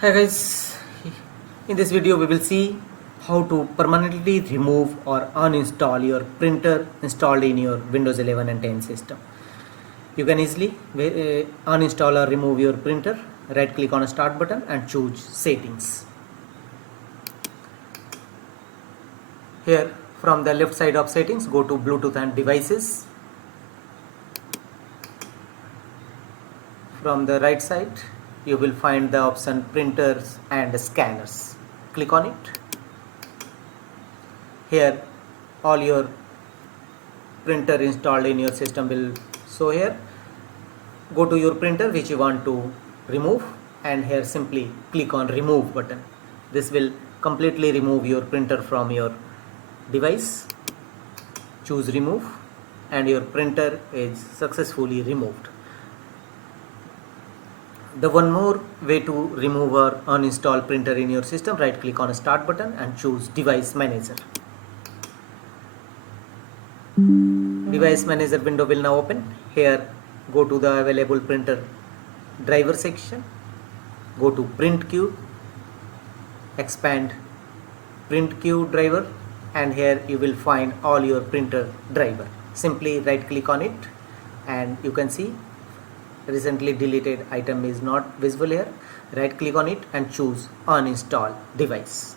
Hi guys, in this video we will see how to permanently remove or uninstall your printer installed in your Windows 11 and 10 system. You can easily uninstall or remove your printer. Right click on a start button and choose settings. Here from the left side of settings go to Bluetooth and devices. From the right side you will find the option printers and scanners. Click on it. Here all your printer installed in your system will show here. Go to your printer which you want to remove and here simply click on remove button. This will completely remove your printer from your device. Choose remove and your printer is successfully removed. The one more way to remove or uninstall printer in your system, right click on start button and choose device manager. Device manager window will now open. Here go to the available printer driver section, go to print queue, expand print queue driver, and here you will find all your printer driver. Simply right click on it and you can see recently deleted item is not visible here. Right click on it and choose uninstall device.